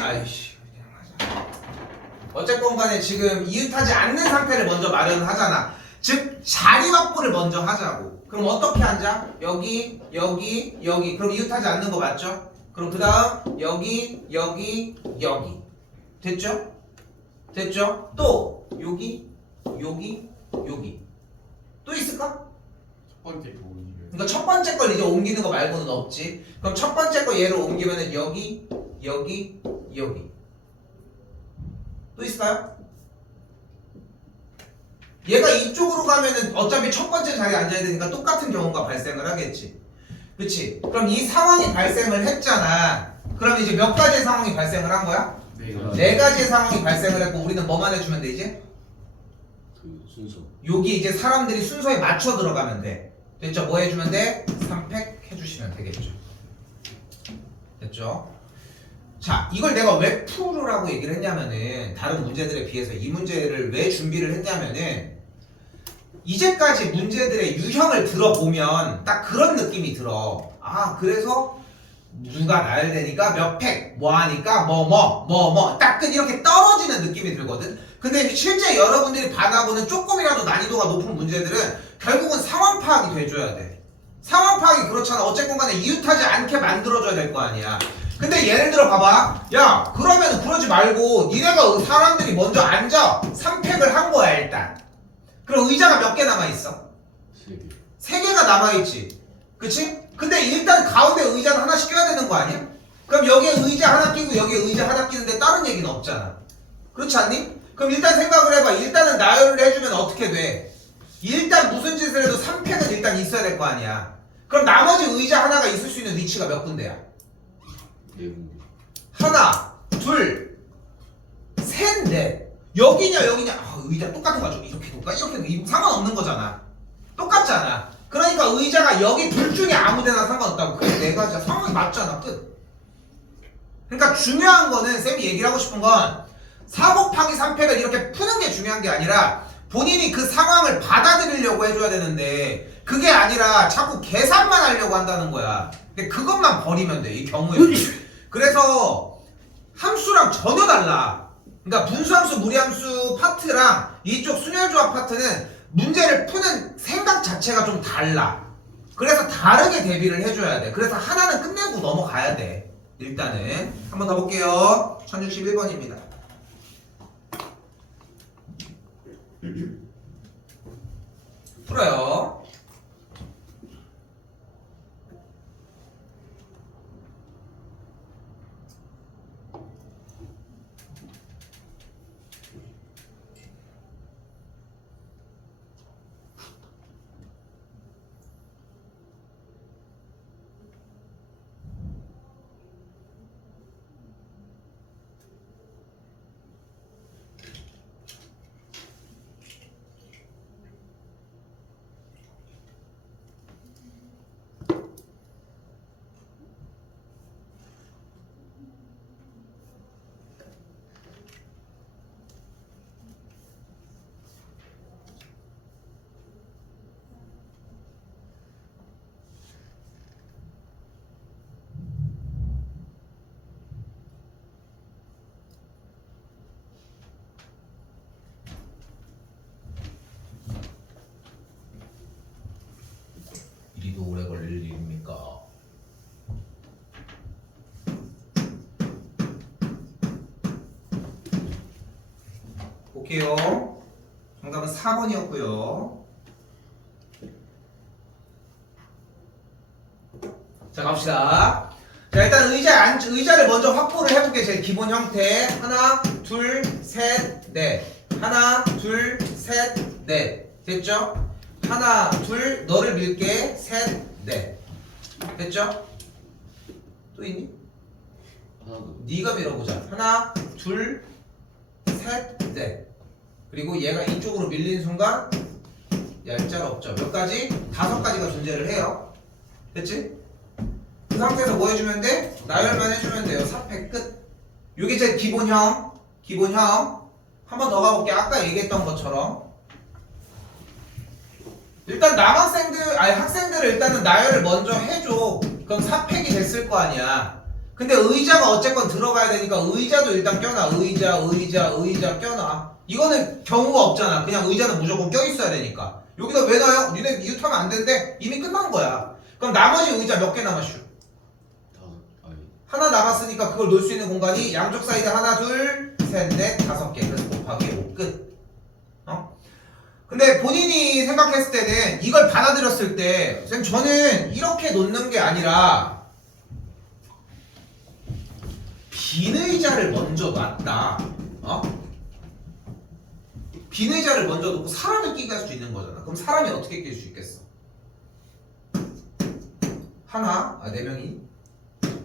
어쨌건 간에 지금 이웃하지 않는 상태를 먼저 마련하잖아. 즉 자리 확보를 먼저 하자고. 그럼 어떻게 앉아? 여기. 그럼 이웃하지 않는 거 맞죠? 그럼 그 다음 여기. 됐죠? 또 여기. 또 있을까? 첫 번째 도움이면 그러니까 첫 번째 걸 이제 옮기는 거 말고는 없지. 그럼 첫 번째 거 얘를 옮기면은 여기. 또 있을까요? 얘가 이쪽으로 가면은 어차피 첫 번째 자리에 앉아야 되니까 똑같은 경우가 발생을 하겠지. 그치? 그럼 이 상황이 발생을 했잖아. 그럼 이제 몇 가지의 상황이 발생을 한 거야? 네 가지의 상황이 발생을 했고 우리는 뭐만 해주면 돼 이제? 그 순서. 여기 이제 사람들이 순서에 맞춰 들어가면 돼. 됐죠? 뭐 해주면 돼? 3팩 해주시면 되겠죠. 됐죠? 자, 이걸 내가 왜 풀으라고 얘기를 했냐면은 다른 문제들에 비해서 이 문제를 왜 준비를 했냐면은 이제까지 문제들의 유형을 들어보면 딱 그런 느낌이 들어. 아, 그래서 누가 나열되니까 몇 팩, 뭐 하니까 뭐 딱 이렇게 떨어지는 느낌이 들거든. 근데 실제 여러분들이 받아보는 조금이라도 난이도가 높은 문제들은 결국은 상황 파악이 돼줘야 돼. 상황 파악이 그렇잖아. 어쨌건 간에 이웃하지 않게 만들어줘야 될 거 아니야. 근데 예를 들어 봐봐. 야, 그러면 그러지 말고 니네가 사람들이 먼저 앉아. 3팩을 한 거야 일단. 그럼 의자가 몇 개 남아있어? 3개. 3개가 남아있지. 그치? 근데 일단 가운데 의자는 하나씩 껴야 되는 거 아니야? 그럼 여기에 의자 하나 끼고 여기에 의자 하나 끼는데 다른 얘기는 없잖아. 그렇지 않니? 그럼 일단 생각을 해봐. 일단은 나열을 해주면 어떻게 돼? 일단 무슨 짓을 해도 3팩은 일단 있어야 될 거 아니야. 그럼 나머지 의자 하나가 있을 수 있는 위치가 몇 군데야? 4군데. 하나, 둘, 셋, 넷. 여기냐 아, 의자 똑같은 거죠. 이렇게 놓을까? 이렇게 상관없는 거잖아. 똑같잖아. 그러니까 의자가 여기 둘 중에 아무 데나 상관없다고. 그게 네 가지야. 상황이 맞잖아. 끝. 그러니까 중요한 거는 쌤이 얘기를 하고 싶은 건 4 곱하기 3팩을 이렇게 푸는 게 중요한 게 아니라 본인이 그 상황을 받아들이려고 해줘야 되는데 그게 아니라 자꾸 계산만 하려고 한다는 거야. 근데 그것만 버리면 돼, 이 경우에. 그래서 함수랑 전혀 달라. 그러니까 분수함수, 무리함수 파트랑 이쪽 순열조합 파트는 문제를 푸는 생각 자체가 좀 달라. 그래서 다르게 대비를 해줘야 돼. 그래서 하나는 끝내고 넘어가야 돼. 일단은 한번 더 볼게요. 1061번입니다. 풀어요. 이리도 오래 걸릴 일입니까? 볼게요. 정답은 4번이었고요. 자, 갑시다. 자, 일단 의자를 먼저 확보를 해볼게. 제 기본 형태. 하나, 둘, 셋, 넷. 하나, 둘, 셋, 넷. 됐죠? 하나, 둘, 너를 밀게. 셋, 넷. 됐죠? 또 있니? 하나 더. 네가 밀어보자. 하나, 둘, 셋, 넷. 그리고 얘가 이쪽으로 밀린 순간 얄짤 없죠. 몇 가지? 5가지가 존재를 해요. 됐지? 그 상태에서 뭐 해주면 돼? 나열만 해주면 돼요. 4팩 끝. 요게 제 기본형. 한 번 더 가볼게. 아까 얘기했던 것처럼. 일단 학생들을 일단은 나열을 먼저 해줘. 그럼 4팩이 됐을 거 아니야. 근데 의자가 어쨌건 들어가야 되니까 의자도 일단 껴놔. 의자 껴놔. 이거는 경우가 없잖아. 그냥 의자는 무조건 껴있어야 되니까. 여기다 왜 넣어요? 니네 이웃하면 안 되는데 이미 끝난 거야. 그럼 나머지 의자 몇 개 남았슈? 하나 남았으니까 그걸 놓을 수 있는 공간이 양쪽 사이드 하나, 둘, 셋, 넷, 5개. 그래서 곱하기 5 끝. 근데 본인이 생각했을 때는 이걸 받아들였을 때 선생님 저는 이렇게 놓는 게 아니라 빈 의자를 먼저 놨다. 빈 의자를 먼저 놓고 사람을 끼게 할 수 있는 거잖아. 그럼 사람이 어떻게 낄 수 있겠어? 하나, 4명이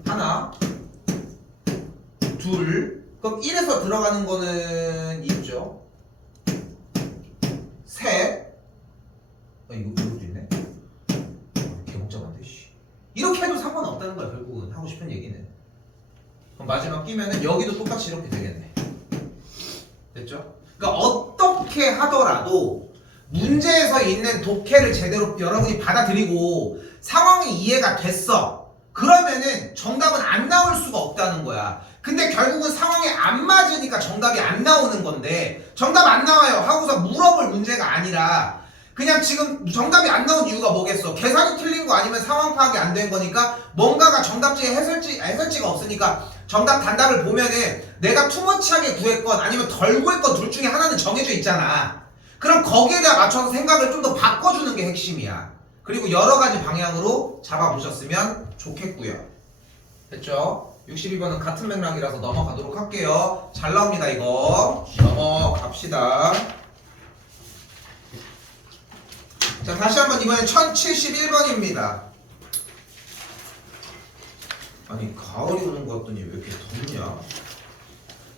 하나, 둘, 그럼 1에서 들어가는 거는 있죠. 셋, 이것도 있네. 개복잡한데, 씨. 이렇게 해도 상관없다는 거야, 결국은. 하고 싶은 얘기는. 그럼 마지막 끼면은 여기도 똑같이 이렇게 되겠네. 됐죠? 그러니까 어떻게 하더라도 문제에서 있는 독해를 제대로 여러분이 받아들이고 상황이 이해가 됐어. 그러면은 정답은 안 나올 수가 없다는 거야. 근데 결국은 상황에 안 맞으니까 정답이 안 나오는 건데 정답 안 나와요 하고서 물어볼 문제가 아니라 그냥 지금 정답이 안 나온 이유가 뭐겠어? 계산이 틀린 거 아니면 상황 파악이 안 된 거니까 뭔가가 정답지에 해설지가 없으니까 정답 단답을 보면은 내가 투머치하게 구했건 아니면 덜 구했건 둘 중에 하나는 정해져 있잖아. 그럼 거기에 대해 맞춰서 생각을 좀 더 바꿔주는 게 핵심이야. 그리고 여러 가지 방향으로 잡아보셨으면 좋겠고요. 됐죠? 62번은 같은 맥락이라서 넘어가도록 할게요. 잘 나옵니다 이거. 넘어갑시다. 자, 다시 한번 이번엔 1071번입니다. 아니 가을이 오는 거 같더니 왜 이렇게 덥냐?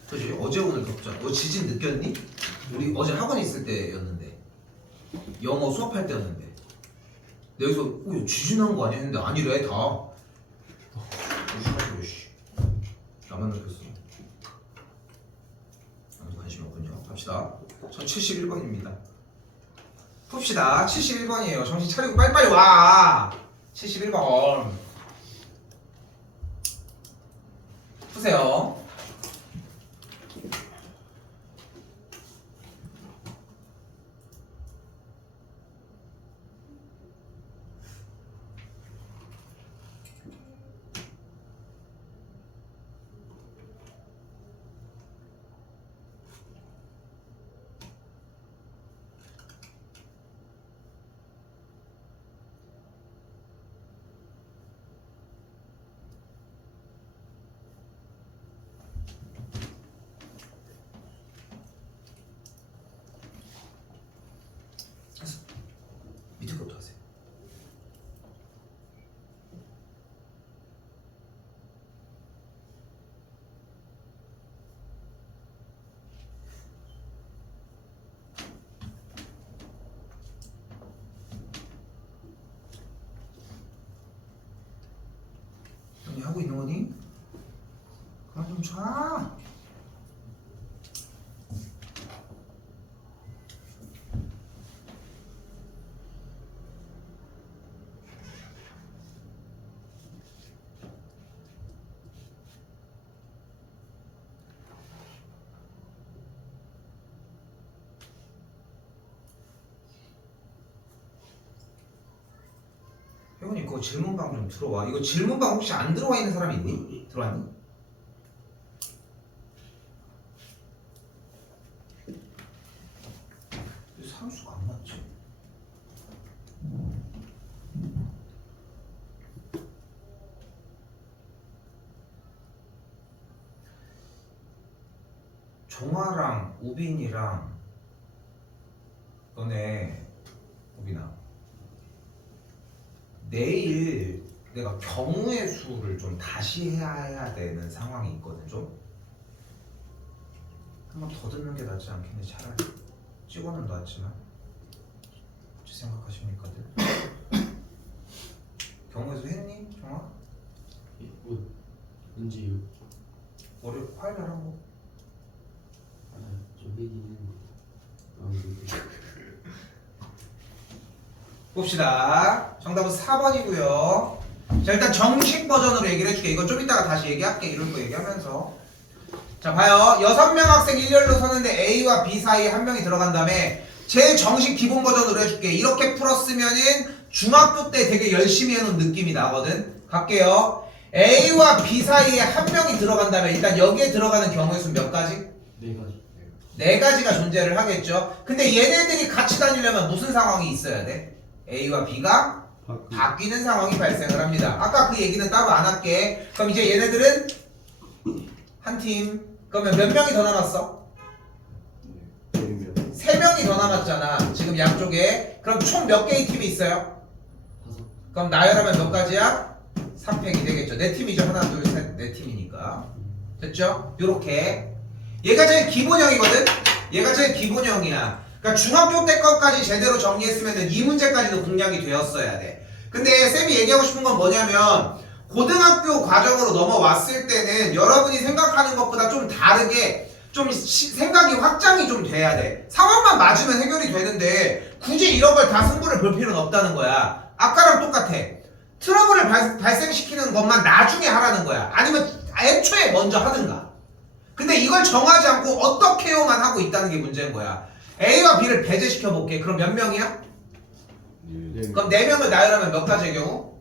그치? 어제 오늘 덥잖아. 너 지진 느꼈니? 우리 어제 학원 있을 때였는데 영어 수업할 때였는데 내가 여기서 지진한 거 아니야? 했는데 아니래 다. 무슨 말이야 씨. 나만 느꼈어. 봅시다. 전 71번입니다. 풉시다. 71번이에요. 정신 차리고 빨리빨리 와. 71번. 푸세요. 밑에 것부터 하세요. 형이 하고 있는 거니? 그만 좀 자. 혜원이 그거 질문방 좀 들어와. 이거 질문방 혹시 안 들어와 있는 사람이 있니? 들어왔니? 왜 상수가 안 맞지? 종아랑 우빈이랑 너네 우빈아 내일 내가 경우의 수를 좀 다시 해야 되는 상황이 있거든. 좀 한 번 더 듣는 게 낫지 않겠니? 차라리 찍어는 놨지만 어찌 생각하십니까들? 경우의 수 했니? 종아? 언제요? 월요일 화요일 하라고. 좀 얘기는 봅시다. 정답은 4번이고요. 자, 일단 정식 버전으로 얘기를 해줄게. 이거 좀 이따가 다시 얘기할게. 이런 거 얘기하면서. 자, 봐요. 6명 학생 일렬로 서는데 A와 B 사이에 한 명이 들어간 다음에 제일 정식 기본 버전으로 해줄게. 이렇게 풀었으면은 중학교 때 되게 열심히 해놓은 느낌이 나거든. 갈게요. A와 B 사이에 한 명이 들어간 다음에 일단 여기에 들어가는 경우의 수 몇 가지? 4가지. 4가지가 존재를 하겠죠. 근데 얘네들이 같이 다니려면 무슨 상황이 있어야 돼? A와 B가 바뀌는 상황이 발생을 합니다. 아까 그 얘기는 따로 안 할게. 그럼 이제 얘네들은 한 팀. 그러면 몇 명이 더 남았어? 3명이 더 남았잖아. 지금 양쪽에. 그럼 총 몇 개의 팀이 있어요? 5. 그럼 나열하면 몇 가지야? 3팩이 되겠죠. 4팀이죠. 하나, 둘, 셋, 4팀이니까. 됐죠? 요렇게. 얘가 제일 기본형이거든? 얘가 제일 기본형이야. 그러니까 중학교 때 것까지 제대로 정리했으면 이 문제까지도 공략이 되었어야 돼. 근데 쌤이 얘기하고 싶은 건 뭐냐면 고등학교 과정으로 넘어왔을 때는 여러분이 생각하는 것보다 좀 다르게 좀 생각이 확장이 좀 돼야 돼. 상황만 맞으면 해결이 되는데 굳이 이런 걸 다 승부를 볼 필요는 없다는 거야. 아까랑 똑같아. 트러블을 발생시키는 것만 나중에 하라는 거야. 아니면 애초에 먼저 하든가. 근데 이걸 정하지 않고 어떻게요만 하고 있다는 게 문제인 거야. A와 B를 배제시켜 볼게. 그럼 몇 명이야? 그럼 4명을 나열하면 몇 가지의 경우?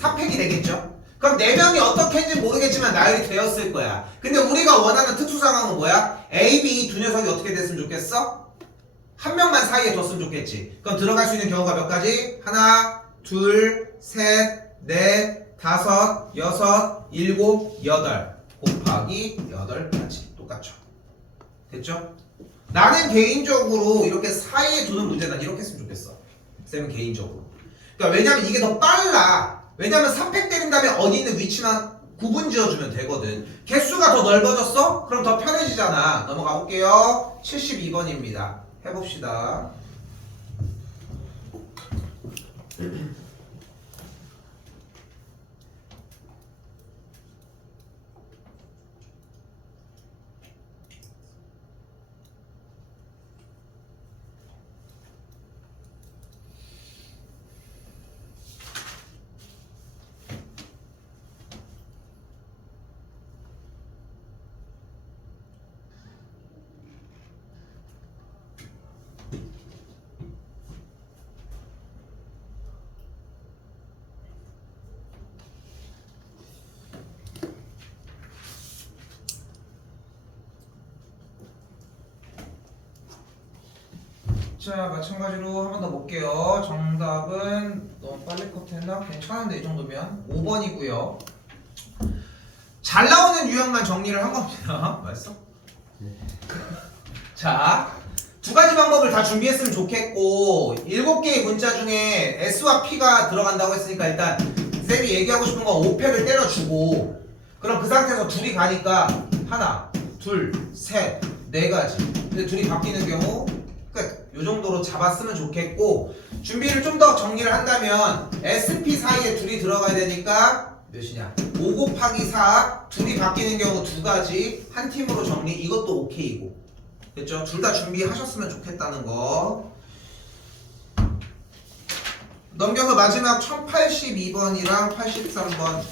4팩이 되겠죠? 그럼 4명이 어떻게 했는지 모르겠지만 나열이 되었을 거야. 근데 우리가 원하는 특수 상황은 뭐야? A, B 두 녀석이 어떻게 됐으면 좋겠어? 한 명만 사이에 뒀으면 좋겠지. 그럼 들어갈 수 있는 경우가 몇 가지? 하나, 둘, 셋, 넷, 다섯, 여섯, 일곱, 여덟 곱하기 8가지 똑같죠? 됐죠? 나는 개인적으로 이렇게 사이에 두는 문제 난 이렇게 했으면 좋겠어. 쌤은 개인적으로. 그러니까 왜냐면 이게 더 빨라. 왜냐면 3팩 때린 다음에 어디 있는 위치만 구분 지어주면 되거든. 개수가 더 넓어졌어? 그럼 더 편해지잖아. 넘어가 볼게요. 72번입니다. 해봅시다. 자, 마찬가지로 한 번 더 볼게요. 정답은 너무 빨리 컷했나? 괜찮은데 이 정도면 5번이고요. 잘 나오는 유형만 정리를 한 겁니다. 맞어? 자, 두 가지 방법을 다 준비했으면 좋겠고 7개의 문자 중에 S와 P가 들어간다고 했으니까 일단 쌤이 얘기하고 싶은 건 5패를 때려주고 그럼 그 상태에서 둘이 가니까 하나, 둘, 셋, 네 가지. 근데 둘이 바뀌는 경우 끝. 요 정도로 잡았으면 좋겠고 준비를 좀 더 정리를 한다면 SP 사이에 둘이 들어가야 되니까 몇이냐? 5 곱하기 4 둘이 바뀌는 경우 두 가지 한 팀으로 정리 이것도 오케이고 됐죠? 둘 다 준비하셨으면 좋겠다는 거 넘겨서 마지막 1082번이랑 83번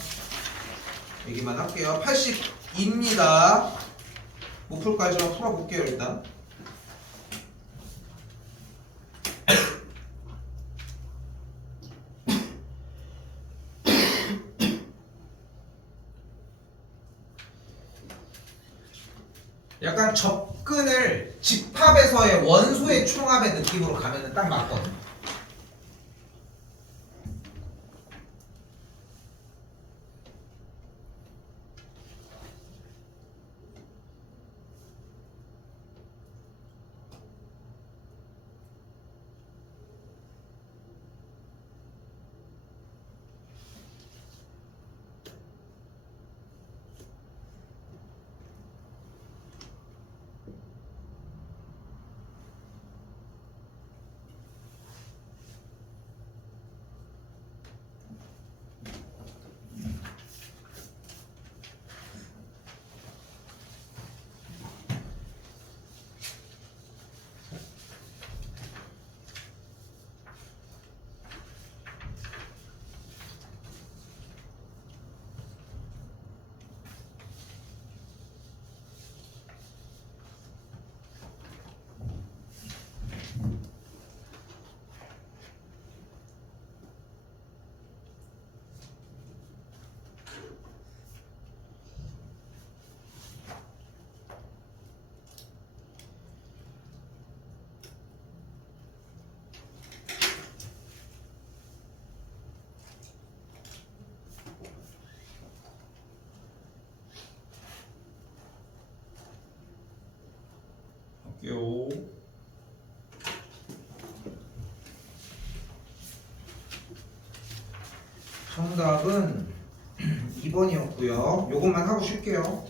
얘기만 할게요. 82입니다. 목표까지만 풀어볼게요 일단. 약간 접근을 집합에서의 원소의 총합의 느낌으로 가면 딱 맞거든. 요 정답은 2번이었고요. 요것만 하고 쉴게요.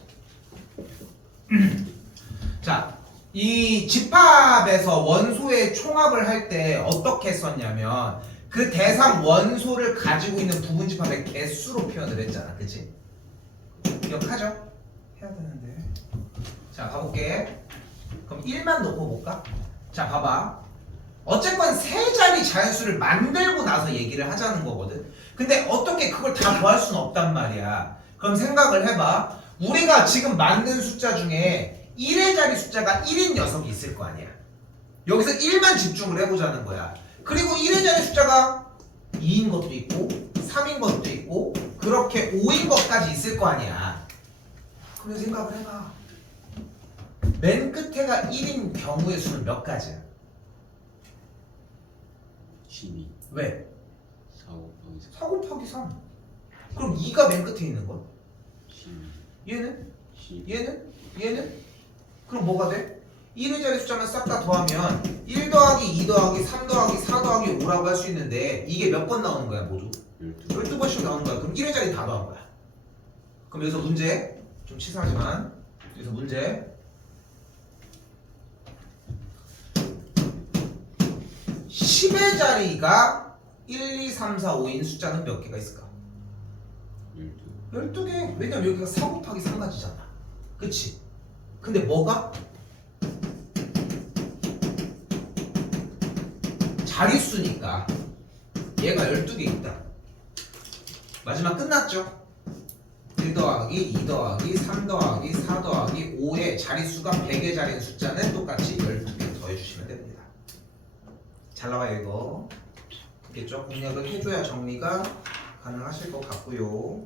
자, 이 집합에서 원소의 총합을 할 때 어떻게 썼냐면 그 대상 원소를 가지고 있는 부분 집합의 개수로 표현을 했잖아. 그치? 기억하죠? 해야 되는데. 자, 가볼게. 그럼 1만 놓고 볼까? 자, 봐봐. 어쨌건 세 자리 자연수를 만들고 나서 얘기를 하자는 거거든. 근데 어떻게 그걸 다 구할 수는 없단 말이야. 그럼 생각을 해봐. 우리가 지금 만든 숫자 중에 1의 자리 숫자가 1인 녀석이 있을 거 아니야. 여기서 1만 집중을 해보자는 거야. 그리고 1의 자리 숫자가 2인 것도 있고 3인 것도 있고 그렇게 5인 것까지 있을 거 아니야. 그런 생각을 해봐. 맨 끝에가 1인 경우의 수는 몇 가지야? 12 왜? 4 곱하기 4 4 곱하기 3. 그럼 2가 맨 끝에 있는 건? 12 얘는? 10 얘는? 얘는? 그럼 뭐가 돼? 1의 자리 숫자만 싹 다 더하면 1 더하기 2 더하기 3 더하기 4 더하기 5라고 할 수 있는데 이게 몇 번 나오는 거야 모두? 12 12번씩 나오는 거야. 그럼 1의 자리 다 더한 거야. 그럼 여기서 문제 좀 치사하지만 여기서 문제 10의 자리가 1, 2, 3, 4, 5인 숫자는 몇 개가 있을까? 12개. 왜냐면 여기가 4 곱하기 3가지잖아. 그치? 근데 뭐가? 자릿수니까 얘가 12개 있다. 마지막 끝났죠? 1 더하기 2 더하기 3 더하기 4 더하기 5의 자릿수가 100의 자리인 숫자는 똑같이 12개 더해주시면 됩니다. 잘 나와요 이거. 됐죠? 공략을 해줘야 정리가 가능하실 것 같고요.